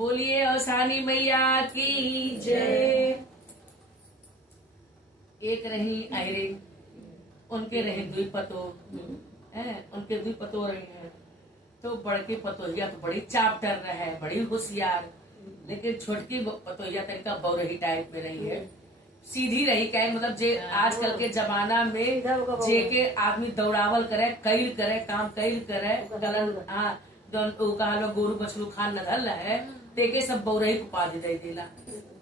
बोलिए औसानी मैया की जय। एक रही आयरे, उनके रहे दुई पतो है, उनके दुई पतो रही है। तो बड़के पतोहिया तो बड़ी चापटर रहे, बड़ी होशियार, लेकिन छोटकी पतोहिया तरीका बौरही टाइप में रही है। सीधी रही क्या मतलब जे आजकल के जमाना में जे के आदमी दौड़ावल करे, कैल करे, काम कैल करे, गलन हाँ कहा लो गोरू बछरू खान नधल है, तेके सब बौरही को उपाधि दे देला।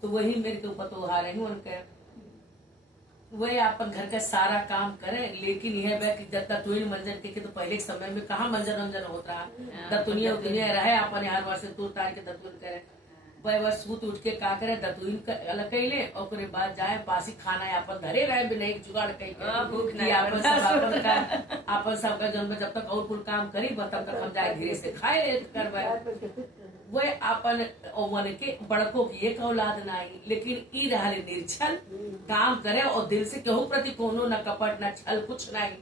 तो वही मेरे के पतोहा रही उनके, वही अपन घर का सारा काम करे। लेकिन यह कि जब दतुइन मंजन के तो पहले के समय में कहाँ मंजन वंजन होता रहा, दतुनिया उतुनिया रहे अपन हर वर्ष तूर तार के दतुन करे, वह बस सूत उठ के का करे दतुइन अलग कैले और बाद जाए बासी खाना अपन धरे रहे भी नहीं जुगाड़ कहीं अपन सबका जन्म जब तक और कुल काम करी तब तक हम जाए धीरे से खाए ले कर वह अपन ओवन के बड़कों की एक औलाद नहीं, लेकिन ई रहा निर्छल काम करे और दिल से केहू प्रति कोनो न कपट न छल कुछ नहीं।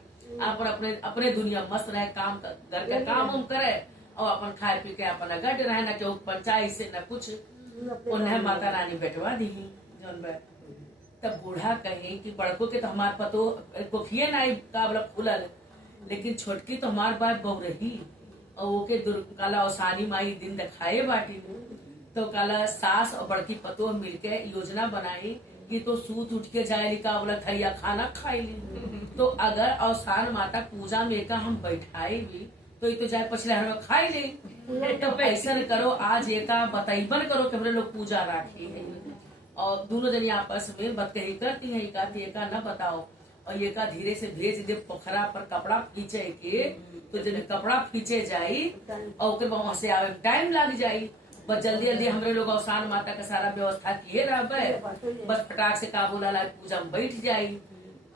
अपन अपने अपने दुनिया मस्त रहे, काम घर का काम उम करे और अपन खाए पी के अपन अगट रहे, न केहू पंचायत से न कुछ। उन्हें माता रानी बैठवा दी जौन तब बूढ़ा कहे कि बड़कों के तो हमार पतो कोखिए ना काबला खुलल, लेकिन छोटकी तो हमार बात बहु रही और वो के काला औसानी माई दिन दिखाए बाटी। तो काला सास और बड़की पतो मिलके योजना बनाई कि तो सूत उठ के जाए लिखा बोला खैया खाना खाई ली। तो अगर औसान माता पूजा में का हम बैठाए भी तो ये तो जाए पछले हम खाई ले। तो ऐसा करो आज एका बताइबन करो कि हमरे लोग पूजा राखी है और दोनों जनी आपस में बत कही करती है, एका न बताओ और ये का धीरे से भेज दे पोखरा पर कपड़ा खींचे के, तो जब कपड़ा खींचे जाई और वहां से आवे टाइम लग जाई। बस जल्दी जल्दी हमरे लोग औसान माता का सारा व्यवस्था किए रहे, बस फटाक से का बोला पूजा में बैठ जाई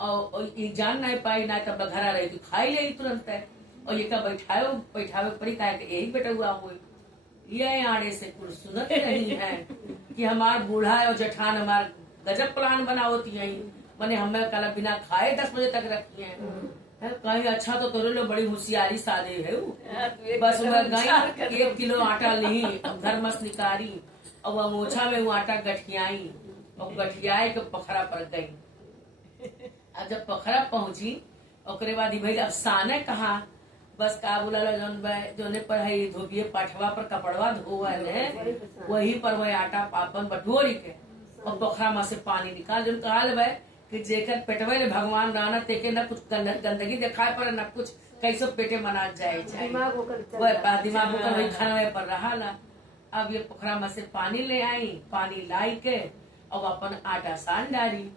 और ये जान नहीं पाई ना तब घर रही तो खाई ले तुरंत है। और ये का बैठावे पड़ी का यही बेटा हुआ हो ये आड़े से कुछ सुनत नहीं है कि हमार बूढ़ा और जेठान हमार गजब प्लान बना होती है, मैंने हमें कल बिना खाए 10 बजे तक रखी है। कहीं अच्छा तो तोरे लोग बड़ी होशियारी सादे है, बस मैं गई 1 किलो आटा ली घर मस्त निकारी और वह मोछा में वो आटा गठियाई और गठियाए के पोखरा पर गई। अब जब पोखरा पहुंची ओकरे बाद भाई अब साने कहा बस का बोला जोने पर है धोबिये पाठवा पर कपड़वा धोवा वही पर वही आटा पापन बटोरी के और पोखरा में से पानी निकाल जो कहा कि जेकर पेटवे ले भगवान राना तेके न कुछ गंदगी दिखाए पर न कुछ कैसे पेटे मना जाए दिमाग होकर वही खाना पर रहा ला। अब ये पोखरा में से पानी ले आई, पानी लाई के और अपन आटा सान डाली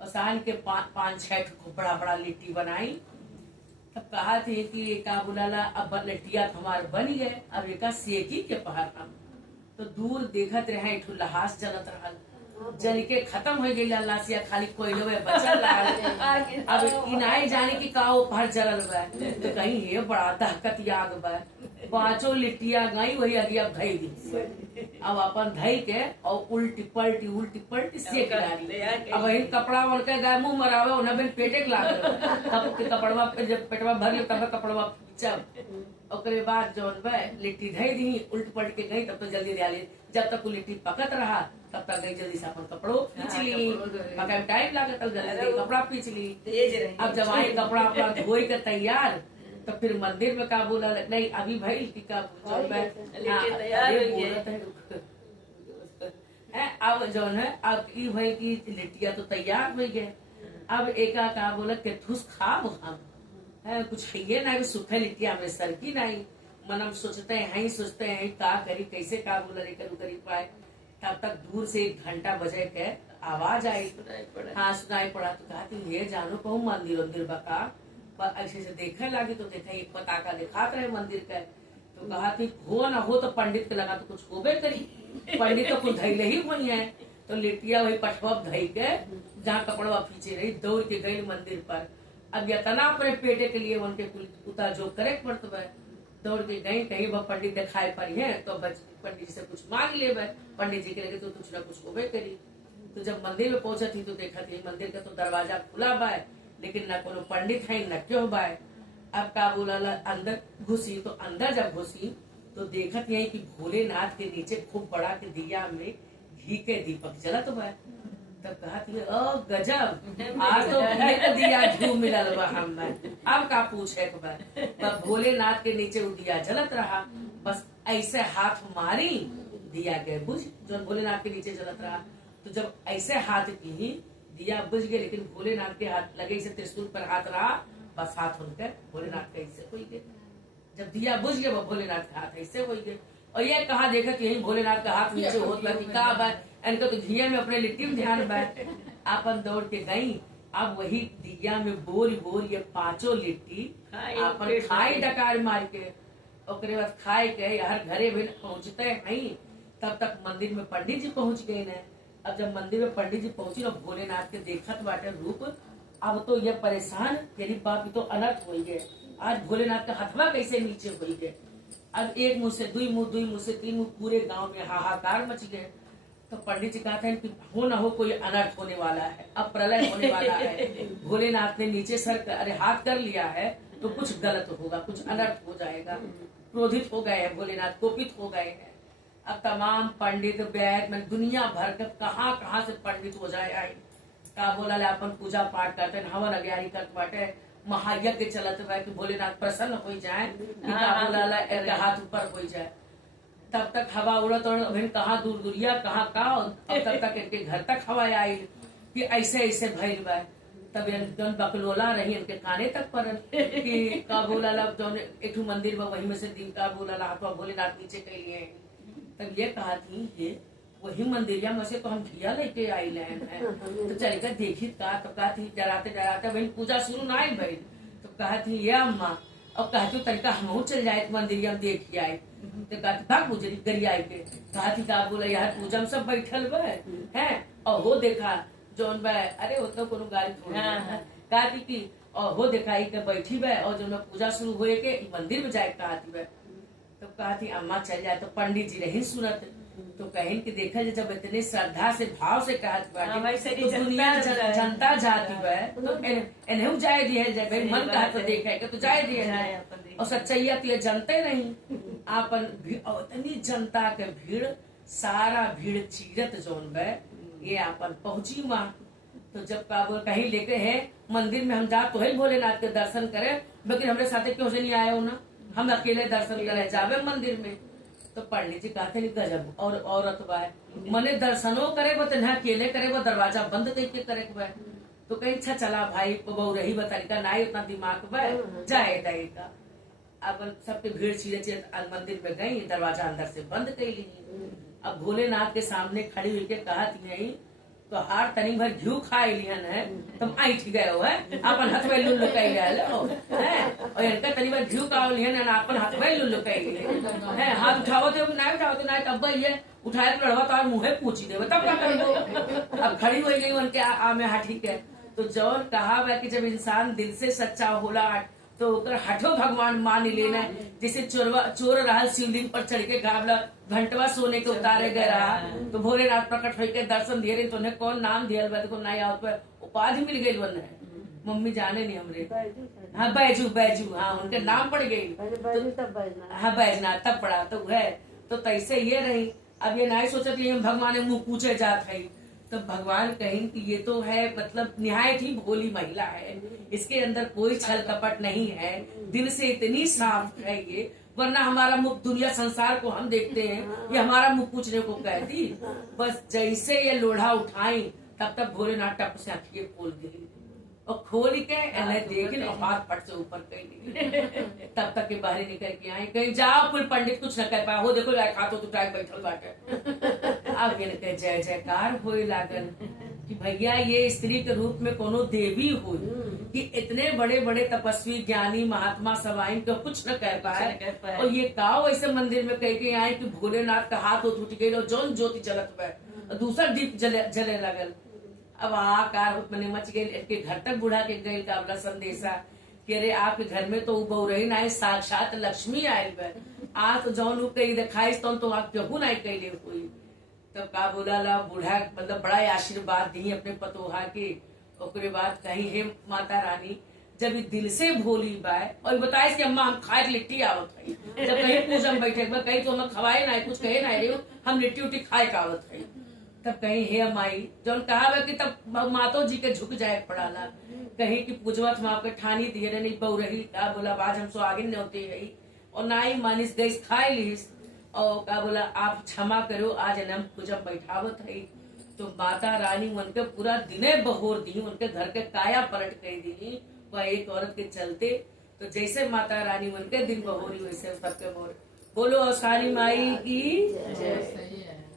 और सान के 5-6 बड़ा बड़ा लिट्टी बनाई। तब कहा थे कि का बुलाला अब लिट्टिया हमारे बन गए, अब एक सेकी के पहाड़ हम तो दूर देखत रहे लहास जलत रहा जल के खत्म हो गई लासिया खाली कोयलो में बचल अब इनाई जाने की का पहाड़ जलल बा तो कहीं है बड़ा दहकत याद बा 5 लिट्टिया गई वही अभी अब धई दी अब अपन धई के और उल्टी पलटी सेक डाली। अब वही कपड़ा ओढ़ के गए मुंह मरावे उन्हें बिन पेटे के लाग तब के कपड़वा जब पेटवा भर ले तब कपड़वा खींचब ओकरे बाद जौन बा लिट्टी धई दी उल्ट पलट के गई तब तो जल्दी डाली जब तक वो लिट्टी पकत रहा तब तक गई जल्दी से अपन कपड़ो खींच ली, पका टाइम लगा तब जल्दी तैयार पीछ ली। अब जब आए कपड़ा अपना धोई कर तैयार तो फिर मंदिर में का बोला नहीं अभी भाई टीका अब जो है अब ई भाई की लिट्टिया तो तैयार हो गए। अब एका का बोला के ठूस खाब हम है कुछ है ना सूखे लिट्टिया में सर की नहीं मन हम सोचते हैं का करी कैसे का बोला लेकर करी पाए। तब तक दूर से 1 घंटा बजे के आवाज आई, हाँ सुनाई पड़ा। तो कहा ये जानो कहूँ मंदिर बका ऐसे से देखे लगी तो देखा एक पताका दिखात रहे मंदिर का। तो कहा थी हो ना हो तो पंडित के लगा तो कुछ होबे करी, पंडित तो कुछ धैले ही हुई है। तो लिटिया वही पठवा धई के जहाँ कपड़वा पीछे रही दौड़ के गई मंदिर पर। अब इतना अपने पेटे के लिए उनके उतार जो करे पड़ता दौड़ के गई कहीं वह पंडित दिखाई पड़ी है तो पंडित जी से कुछ मांग ले पंडित जी के लगे तो कुछ ना कुछ होबे करी। तो जब मंदिर में पहुंचा थी तो देखा थी मंदिर का तो दरवाजा खुला बा लेकिन न कोनो पंडित है न क्यों बा। अब का बोला अंदर घुसी तो अंदर जब घुसी तो देखत यही कि भोलेनाथ के नीचे खूब बड़ा के दिया में घी के दीपक जलत बा। तब कहा ओ गजब, आज तो घी के दिया घी मिलल बा हमें, अब का पूछे के बा। तब भोलेनाथ के नीचे वो दिया जलत रहा, बस ऐसे हाथ मारी दिया गए बुझ, जो भोलेनाथ के नीचे जलत रहा। तो जब ऐसे हाथ की दिया बुझ गए, लेकिन भोलेनाथ के हाथ लगे से त्रिशूल पर हाथ रहा, बस हाथ उनके भोलेनाथ के ऐसे हो गए। जब दिया बुझ गया वो भोलेनाथ के हाथ ऐसे हो गए। और ये कहा देखा कि यही भोलेनाथ का हाथ नीचे होता का बा, इनका तो घिया में अपने लिट्टी में ध्यान बा। आपन दौड़ के गई, अब वही दिया में बोल बोल ये पांचों लिट्टी आपन खाई डकार मार के, ओकरे बाद खाए के हर घरे भी पहुंचते नहीं। तब तक मंदिर में पंडित जी पहुंच गए न। अब जब मंदिर में पंडित जी पहुंची ना, भोलेनाथ के देखत बाटे रूप, अब तो ये परेशान, यदि बाप तो अनर्थ हो गए। आज भोलेनाथ का हथवा कैसे नीचे हो गए। अब एक मुंह से दुई मुंह से तीन मुंह, पूरे गांव में हाहाकार मच गए। तो पंडित जी कहते हैं कि हो ना हो कोई अनर्थ होने वाला है, अब प्रलय होने वाला है। भोलेनाथ ने नीचे सर अरे हाथ कर लिया है तो कुछ गलत होगा, कुछ अनर्थ हो जाएगा। क्रोधित हो गए हैं भोलेनाथ, कोपित हो गए हैं। अब तमाम पंडित वैद्य में दुनिया भर के कहाँ से पंडित हो जाए आई, का बोला अपन पूजा पाठ करते हैं, हवन अग्यारी करते बाटे, महायज्ञ चलत बा कि भोलेनाथ प्रसन्न हो जाए, का बोला एक हाथ ऊपर हो जाए। तब तक हवा उड़त और अभी कहाँ दूर दूरिया कहाँ का, अब तब तक इनके घर तक हवा आई कि ऐसे ऐसे भइल बा। तब जौन बकलोला रही इनके काने तक पड़ल कि का बोला जौन एक मंदिर में वही में से दिन का बोला हाथवा भोलेनाथ नीचे कैलिए। तब ये कहा थी ये वही मंदिरिया में से तो हम घिया लेके आई है, तो चल कर देखी का। तो कहा थी डराते डराते वही पूजा शुरू ना आई भाई। तो कहा थी ये अम्मा, और कहती तरीका हम चल जाए मंदिरिया में देख आए। तो कहती भाग गुजरी गरिया के, कहा थी का बोला यार पूजा में सब बैठल बा है, और हो देखा जौन बा, अरे वो तो कोनो गाड़ी थोड़ी कहा थी की, और हो देखा के बैठी बा, और जो पूजा शुरू हुए के मंदिर में जाए कहा थी बा। तो कहा थी अम्मा चल जाए। तो पंडित जी रही सुनत, तो कहीं कि देखा जब इतने श्रद्धा से भाव से कहत तो दुनिया जनता जाती है तो इन्हें जाए दिया जाए, मन कहा तो देखा तो जाए दिया जाए। और सच्चाइया तो ये जनते नहीं आपन इतनी जनता के भीड़, सारा भीड़ चीरत जोन बे ये आपन पहुंची वहाँ। तो जब कहीं लेके है मंदिर में हम जा तो है भोलेनाथ के दर्शन करे, लेकिन हमारे साथ क्यों से नहीं आए हो ना, हम अकेले दर्शन करे जावे मंदिर में। तो पंडित जी कहते नहीं गजब और औरत बा, मने दर्शनों करे वो तो अकेले करे, वो दरवाजा बंद करके करे बा। तो कहीं अच्छा चला भाई बहु रही बतारिका ना उतना दिमाग बा जाए का। अब सबके भीड़ चीरे चीरे मंदिर में गई, दरवाजा अंदर से बंद कर ली। अब भोलेनाथ के सामने खड़ी हुई के कहा नहीं तो हार तनी भर घी खाए लिहन है, तुम ऐठ गए हो है अपन हथ में लुल्लु कई है, और इनका तनी भर घी खाओ लिहन है अपन हथ में लुल्लु कई है। हाथ उठाओ तो ना तब ये उठाए लड़वा तो मुँहे पूछी देवे तब क्या करेंगे। अब खड़ी हुई गई उनके आमे हाथी के। तो जौन कहा कि जब इंसान दिल से सच्चा होला तो हठो भगवान मान लेना। जैसे चोर रहा शिवलिंग पर चढ़ के गावला घंटवा सोने के उतारे गए रहा, तो भोलेनाथ प्रकट होकर दर्शन दिए रहे। तो उन्हें कौन नाम दिया देखो नया उपाधि मिल गई वन है, मम्मी जाने नहीं हमरे, हाँ बैजू बैजू, हाँ उनके नाम पड़ गई, हाँ बैजनाथ तब पड़ा। तो है तो तैसे ये रही। अब ये नहीं सोचा कि भगवान ने मुंह पूछे जात है, तो भगवान कहें कि ये तो है मतलब निहायत ही भोली महिला है, इसके अंदर कोई छल कपट नहीं है, दिल से इतनी साफ है ये, वरना हमारा मुख दुनिया संसार को हम देखते हैं, ये हमारा मुख पूछने को कहती। बस जैसे ये लोढ़ा उठाई तब तक भोलेनाथ टप से आंखें खोल गई, और खोल के देखी और हाथ पट से ऊपर कहीं तब तक के बाहर निकल के आए। कहीं जाओ कोई पंडित कुछ न कह पाया हो, देखो खातो तो टाइम बैठल बाटे। अब इनके जय जयकार होए लागल कि भैया ये स्त्री के रूप में कोनो देवी हुई कि इतने बड़े बड़े तपस्वी ज्ञानी महात्मा सब आए तो कुछ न कह पाए। और ये काओ ऐसे मंदिर में कह के आए कि भोलेनाथ का हाथ उठ गये और जौन ज्योति चलत हुआ दूसरा दीप जले लगल। अब आकार मैंने मच गई, इनके घर तक बुढ़ा के गई का संदेशा कि अरे आपके घर में तो बहु रही ना साक्षात लक्ष्मी आये बे, आ तो जौन कही दिखाई तो आप केहू ना कैले हुई। तब का बोला ला बूढ़ा मतलब बड़ा आशीर्वाद दी अपने पतोहा के। ओकरे बाद कही हे माता रानी जब ये दिल से भोली बाय और बताए कि अम्मा हम खाए के लिट्टी आवत है, जब कहीं पूजा में बैठे कहीं तो हम खवाए ना कुछ कहे ना रे हम लिट्टी उट्टी खाए का आवत है, तब कहीं हे माई जौन कहा कि तब मातो जी के झुक जाए पड़ाला, कहीं की पूजवत माँ के ठानी दिए नहीं बहु रही का बोला बाज हम सो आगे न होते है और ना ही मानिस गई खाए लीस और का बोला आप क्षमा करो आज हम पूजा बैठावत है। तो माता रानी उनके पूरा दिने बहोर दी, उनके घर के काया पलट कर दी वह एक औरत के चलते। तो जैसे माता रानी उनके दिन बहोरी वैसे सबके बोल बोलो औसानी माई की जय।